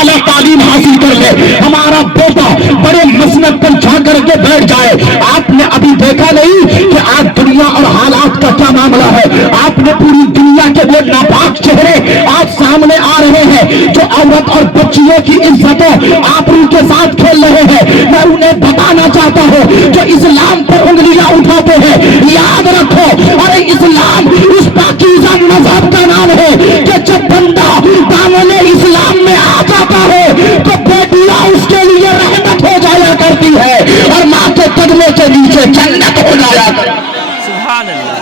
اعلیٰ تعلیم حاصل کر لے، ہمارا بیٹا بڑے مسند پر جا کر کے بیٹھ جائے۔ آپ نے ابھی دیکھا نہیں کہ آج دنیا اور حالات کا کیا معاملہ ہے؟ آپ نے پوری دنیا کے وہ ناپاک چہرے آج سامنے آ رہے ہیں جو عورت اور بچیوں کی عزتوں آبرو کے ساتھ کھیل رہے ہیں۔ میں انہیں بتانا چاہتا ہوں جو اسلام پر انگلیاں اٹھاتے ہیں، یاد رکھو، ارے اسلام اس پاکیزہ مذہب کا نام ہے کہ جب بندہ دامن اسلام میں آ جاتا ہے تو بیٹیاں اس کے لیے رحمت ہو جایا کرتی ہے اور ماں کے قدموں کے نیچے جنت ہو جایا کرتی ہے۔ سبحان اللہ،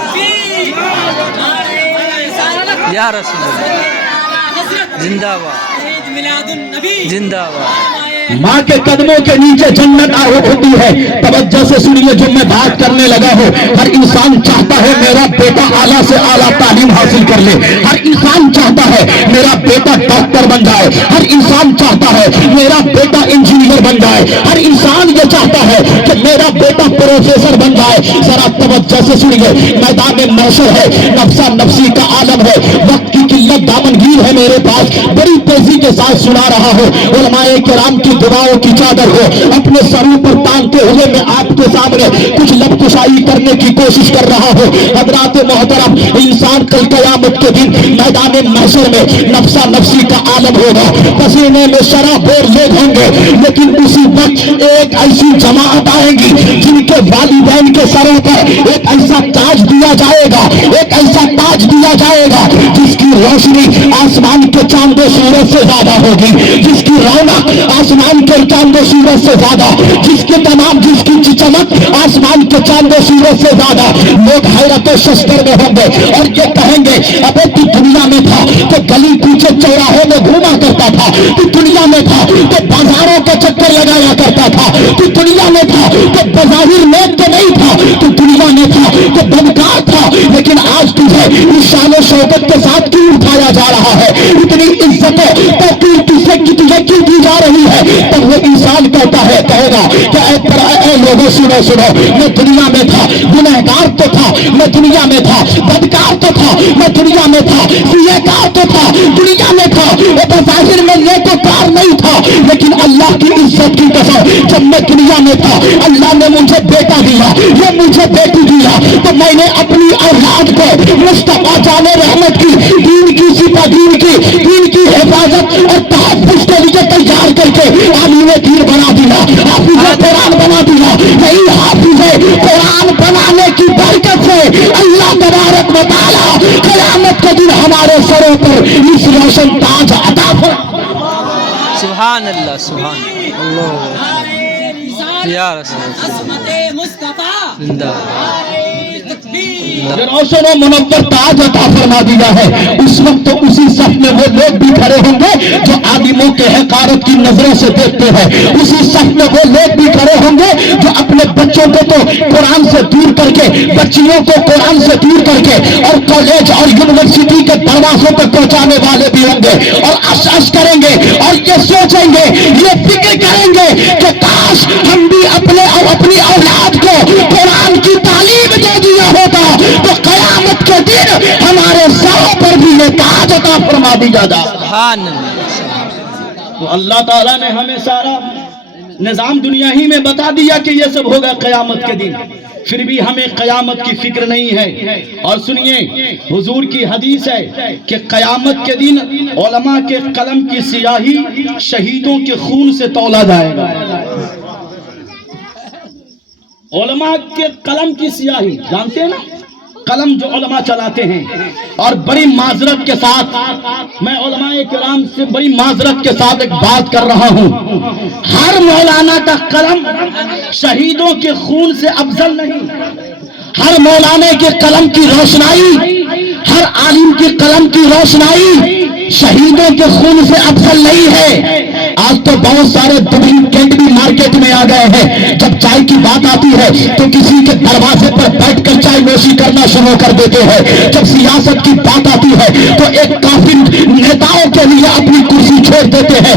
یا رسول اللہ، زندہ باد، زندہ باد۔ ماں کے قدموں کے نیچے جنت ہوتی ہے۔ توجہ سے سنیے، جو میں بات کرنے لگا ہوں، ہر انسان چاہتا ہے میرا بیٹا اعلیٰ سے اعلیٰ تعلیم حاصل کر لے، ہر انسان چاہتا ہے میرا بیٹا ڈاکٹر بن جائے، ہر انسان چاہتا ہے میرا بیٹا انجینئر بن جائے، ہر انسان یہ چاہتا ہے کہ میرا بیٹا پروفیسر بن جائے۔ ذرا توجہ سے سنیے، میدان محشر ہے، نفسا نفسی کا عالم ہے، وقت کی قلت دامنگیر ہے میرے پاس، بڑی تیزی کے ساتھ سنا رہا ہوں۔ علماء کرام کی دعاؤں کی چادر ہو اپنے سروں پر تانتے ہوئے میں آپ کے سامنے کچھ لب کشائی کرنے کی کوشش کر رہا ہوں۔ حضرات محترم، انسان کل قیامت کے دن میدان محشر میں نفسا نفسی کا عالم ہوگا، پسینے میں شرابور لوگ ہوں گے، لیکن اسی وقت ایک ایسی جماعت آئے گی جن کے والدین کے سروں پر ایک ایسا تاج دیا جائے گا، ایک ایسا تاج دیا جائے گا جس کی روشنی آسمان کے چاند و سورج سے زیادہ ہوگی، جس کی رونق آسمان کے چاند و سورج سے زیادہ، جس کی چمک آسمان کے چاند و سورج سے زیادہ۔ لوگ حیرت و ششدر میں ہوں گے اور یہ کہیں گے، ابے تو دنیا میں تھا تو گلی کوچے چوراہوں میں گھوما کرتا تھا، تو دنیا میں تھا تو بازاروں کے چکر لگایا کرتا تھا، تو دنیا میں تھا تو بظاہر نیک تو نہیں تھا، تو دنیا میں تھا تو بدکار تھا، لیکن آج تجھے اس شان و شوکت کے ساتھ کیوں اٹھایا جا رہا ہے؟ اتنی عزتوں توقیر تجھے تجھے کیوں دی جا رہی ہے؟ تب وہ انسان کہتا ہے، کہے گا کہ اے لوگوں سنو سنو، میں دنیا میں تھا گنہگار تو تھا، میں دنیا میں تھا بدکار تو تھا، میں دنیا میں تھا سیاکار تو تھا، دنیا میں تھا وہ بظاہر میں نیکوکار نہیں تھا، لیکن اللہ کی عزت کی قسم جب میں دنیا میں تھا اللہ نے مجھے بیٹا دیا، یہ مجھے بیٹی دیا، تو میں نے اپنی اولاد کو مصطفیٰ جان رحمت کی دین کی سپاہ دین کی حفاظت اور تحفظ کے لیے تیار کر کے عالم دین بنا دیا، حافظ قرآن بنا دیا۔ یہی حافظ قرآن بنانے کی برکت سے اللہ تبارک و تعالی قیامت کے دن ہمارے سروں پر اس روشن تاج عطا فرمائے۔ سبحان اللہ، سبحان اللہ، یا رسول اللہ، زندہ جو روشن و منور تاج عطا فرما دیا ہے، اس وقت تو اسی صف میں وہ لوگ بھی کھڑے ہوں گے جو عالموں کے حقارت کی نظروں سے دیکھتے ہیں، اسی صف میں وہ لوگ بھی کھڑے ہوں گے جو اپنے بچوں کو تو قرآن سے دور کر کے، بچیوں کو قرآن سے دور کر کے اور کالج اور یونیورسٹی کے دروازوں پر پہنچانے والے بھی ہوں گے، اور اشعش کریں گے اور یہ سوچیں گے، یہ فکر کریں گے کہ کاش ہم بھی اپنی اولاد کو قرآن کی تعلیم دے دیا ہوگا تو قیامت کے دن ہمارے سروں پر بھی یہ تاج عطا فرما دیا جائے۔ سبحان اللہ۔ تو اللہ تعالیٰ نے ہمیں سارا نظام دنیا ہی میں بتا دیا کہ یہ سب ہوگا قیامت کے دن، پھر بھی ہمیں قیامت کی فکر نہیں ہے۔ اور سنیے، حضور کی حدیث ہے کہ قیامت کے دن علماء کے قلم کی سیاہی شہیدوں کے خون سے تولا جائے گا۔ علماء کے قلم کی سیاہی، جانتے ہیں نا قلم جو علماء چلاتے ہیں، اور بڑی معذرت کے ساتھ میں علماء کرام سے بڑی معذرت کے ساتھ ایک بات کر رہا ہوں، ہر مولانا کا قلم شہیدوں کے خون سے افضل نہیں، ہر مولانا کے قلم کی روشنائی، ہر عالم کی قلم کی روشنائی شہیدوں کے خون سے افضل نہیں ہے۔ آج تو بہت سارے ڈپلیکیٹ بھی مارکیٹ میں آ گئے ہیں، جب چائے کی بات آتی ہے تو کسی کے دروازے پر بیٹھ کر چائے نوشی کرنا شروع کر دیتے ہیں، جب سیاست کی بات آتی ہے تو ایک کافر نیتاؤں کے لیے اپنی کرسی چھوڑ دیتے ہیں،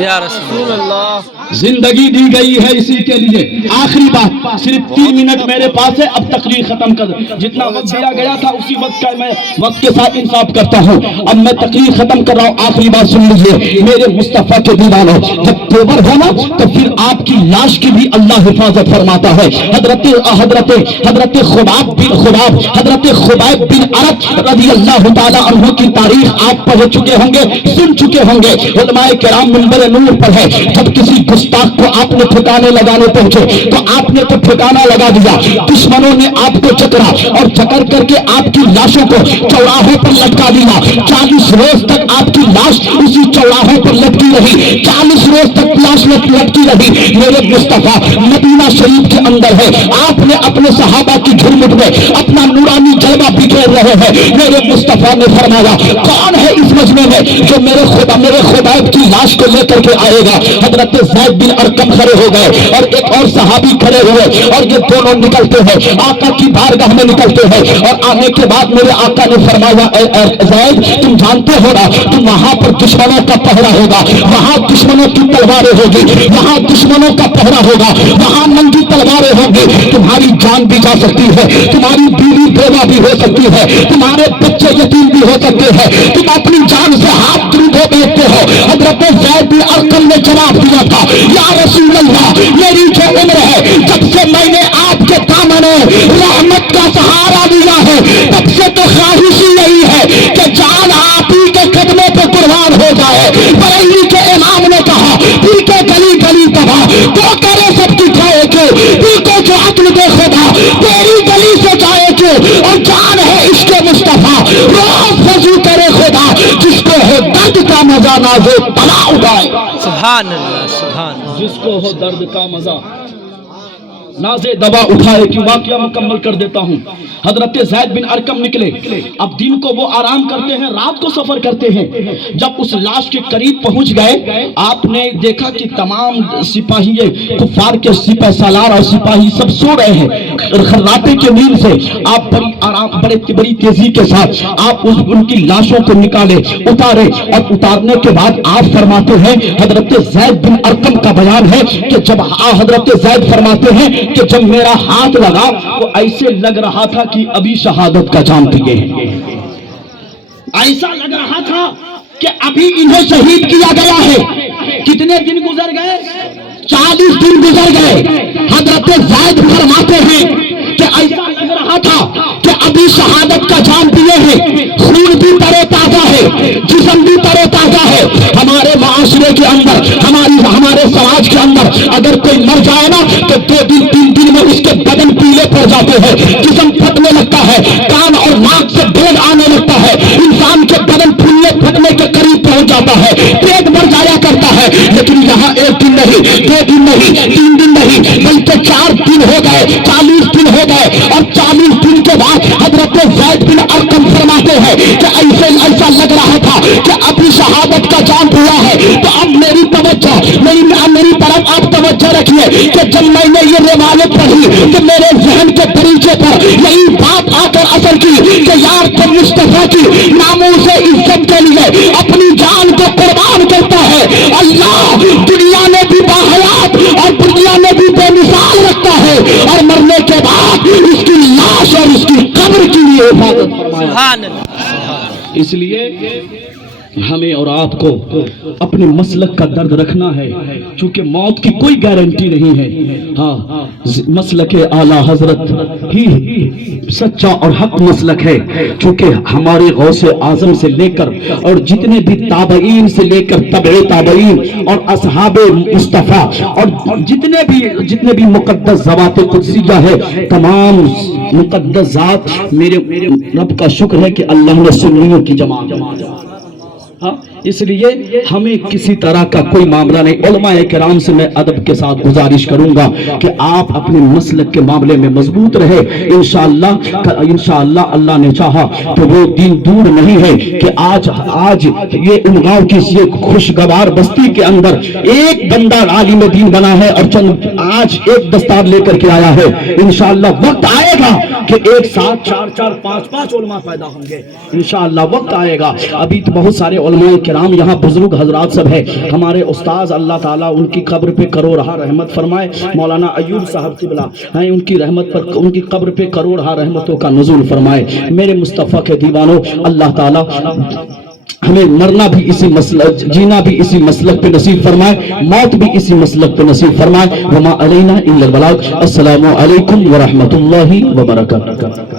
یا رسول اللہ زندگی دی گئی ہے اسی کے لیے. آخری بات, صرف 3 منٹ میرے پاس ہے, اب تقریر ختم کر. جتنا وقت دیا گیا تھا اسی وقت کا میں وقت کے ساتھ انصاف کرتا ہوں. اب میں تقریر ختم کر رہا ہوں. آخری بات سن لیجیے میرے مصطفیٰ کے دیوانوں, جب قبر ہو نا تو پھر آپ کی لاش کی بھی اللہ حفاظت فرماتا ہے. حضرت خباب بن عرب رضی اللہ تعالیٰ عنہ کی تاریخ آپ پڑھ چکے ہوں گے, سن چکے ہوں گے. علماء کرام منبر نور پر ہے. جب کسی گستاخ کو آپ نے ٹھکانے لگانے پہنچے تو آپ نے تو ٹھکانہ لگا دیا, دشمنوں نے آپ کو چکرا اور چکر کر کے آپ کی لاشوں کو چوراہوں پر لٹکا دیا. 40 روز تک آپ کی لاش اسی چوراہوں پر لٹکی رہی. 40 روز تک لاش لٹکی رہی. میرے مصطفیٰ مدینہ شریف کے اندر ہے. آپ نے اپنے صحابہ کی جھرمٹ میں اپنا نورانی جلوہ بکھیر رہے ہیں. میرے مصطفیٰ نے فرمایا کون ہے اس مجمع میں جو میرے خباب کی لاش کو لے کر کے آئے گا. حضرت زید بن ارقم کھڑے ہو گئے اور ایک اور صحابی کھڑے ہوئے اور یہ دونوں نکلتے ہیں, آقا کی بارگاہ میں نکلتے ہیں. اور آنے کے بعد میرے آقا نے فرمایا زید تم جانتے ہو نا تم وہاں پر دشمنوں کا پہرا ہوگا, وہاں دشمنوں کی تلواریں ہوگی, وہاں دشمنوں کا پہرا ہوگا, وہاں ننگی تلواریں ہوں گی. تمہاری جان بھی جا سکتی ہے, تمہاری بیوی بیوہ بھی ہو سکتی ہے, تمہارے بچے یتیم بھی ہو سکتے ہیں. تم اپنی جان سے ہاتھ دھو بیٹھتے ہو. حضرت زید بن ارقم نے جواب دیا تھا یا رسول اللہ میری جو عمر ہے جب سے میں نے آپ کے دامن رحمت کا سہارا لیا ہے تب سے تو خواہش ہی یہی ہے کہ جان آپ ہی کے قدموں پہ قربان ہو جائے. بریلی کے امام نے کہا پھر کے گلی گلی تباہ تو کرے سب کی کھائے کیوں, پھر کے جو عقل دے خدا تیری گلی سے جائے کیوں. اور جان ہے عشق مصطفیٰ روز وضو کرے خدا جس کو ہے درد کا مزہ نازے بلا اٹھائے. سبحان اللہ سبحان اللہ. جس کو ہو درد کا مزہ نازے دبا اٹھائے. کی واقعہ مکمل کر دیتا ہوں. حضرت زید بن ارقم نکلے. اب دن کو وہ آرام کرتے ہیں, رات کو سفر کرتے ہیں. جب اس لاش کے قریب پہنچ گئے آپ نے دیکھا کہ تمام سپاہی کفار کے سپہ سالار اور سپاہی سب سو رہے ہیں. خراٹے کے نیند سے آپ بڑی آرام بڑی تیزی کے ساتھ آپ ان کی لاشوں کو نکالے, اتارے. اور اتارنے کے بعد آپ فرماتے ہیں حضرت زید بن ارقم کا بیان ہے کہ جب حضرت زید فرماتے ہیں کہ جب میرا ہاتھ لگا تو ایسے لگ رہا تھا کہ ابھی شہادت کا جام پیے ہیں. ایسا لگ رہا تھا کہ ابھی انہیں شہید کیا گیا ہے. کتنے دن گزر گئے؟ 40 دن گزر گئے. حضرت زید فرماتے ہیں کہ ایسا لگ رہا تھا کہ ابھی شہادت کا جام پیے ہیں. خون بھی ترو تازہ ہے, جسم بھی ترو تازہ ہے. ہمارے معاشرے کے اندر ہمارے سماج کے اندر اگر کوئی مر جائے نا تو 2 دن 3 دن میں اس کے بدن پیلے پڑ جاتے ہیں, جسم پھٹنے لگتا ہے, کان اور ناک سے دود آنے لگتا ہے, انسان کے بدن پھولنے پھٹنے کے قریب پہنچ جاتا ہے, پیٹ مر جایا کرتا ہے. لیکن یہاں 1 دن نہیں, 2 دن نہیں, 3 دن نہیں, بلکہ 4 دن ہو گئے, 40 دن ہو گئے. اور 40 دن کے بعد حضرت زید بن ارقم فرماتے ہیں کہ ایسا لگ رہا تھا کہ ابھی شہادت کا جام ہوا ہے. تو اب میری توجہ میری طرف آپ توجہ رکھیے کہ جب میں نے یہ روایت پڑھی تو میرے ذہن کے دریچے پر یہی بات آ کر اثر کی کہ یار تم مصطفیٰ کی ناموس عزت کے لیے اپنی جان کو قربان کرتا ہے. اللہ دنیا میں بھی باحیات اور دنیا میں بھی بے مثال رکھتا ہے, اور مرنے کے بعد اس کی لاش اور اس کی قبر کی لیے حفاظت فرمایا. سبحان اللہ. اس لیے ہمیں اور آپ کو اپنے مسلک کا درد رکھنا ہے, چونکہ موت کی کوئی گارنٹی نہیں ہے. ہاں, مسلک اعلیٰ حضرت ہی سچا اور حق مسلک ہے, چونکہ ہمارے غوث اعظم سے لے کر اور جتنے بھی تابعین سے لے کر تبع تابعین اور اصحاب مصطفیٰ اور جتنے بھی مقدس ذوات قدسیہ ہے, تمام مقدس ذات میرے رب کا شکر ہے کہ اللہ نے سنیوں کی جماعت. ہاں, اس لیے ہمیں کسی طرح کا کوئی معاملہ نہیں. علماء کرام سے میں ادب کے ساتھ گزارش کروں گا کہ آپ اپنے مسلک کے معاملے میں مضبوط رہے. انشاءاللہ اللہ نے چاہا تو وہ دن دور نہیں ہے کہ آج یہ امگاؤں کی یہ خوشگوار بستی کے اندر ایک بندہ عالم دین بنا ہے اور چند آج ایک دستار لے کر کے آیا ہے. انشاءاللہ وقت آئے گا کہ ایک ساتھ 4-4 5-5 علماء پیدا ہوں گے انشاءاللہ. وقت آئے گا. ابھی تو بہت سارے علماء کرام یہاں بزرگ حضرات سب ہے. ہمارے استاذ اللہ تعالیٰ ان کی قبر پہ کروڑہا رحمت فرمائے. مولانا ایوب صاحب قبلہ ہیں, ان کی رحمت پر, ان کی قبر پہ کروڑہا رحمتوں کا نزول فرمائے. میرے مصطفیٰ کے دیوانوں, اللہ تعالیٰ ہمیں مرنا بھی اسی مسلک, جینا بھی اسی مسلک پہ نصیب فرمائے, موت بھی اسی مسلک پہ نصیب فرمائے. وما علینا الا البلاغ. السلام علیکم ورحمۃ اللہ وبرکاتہ.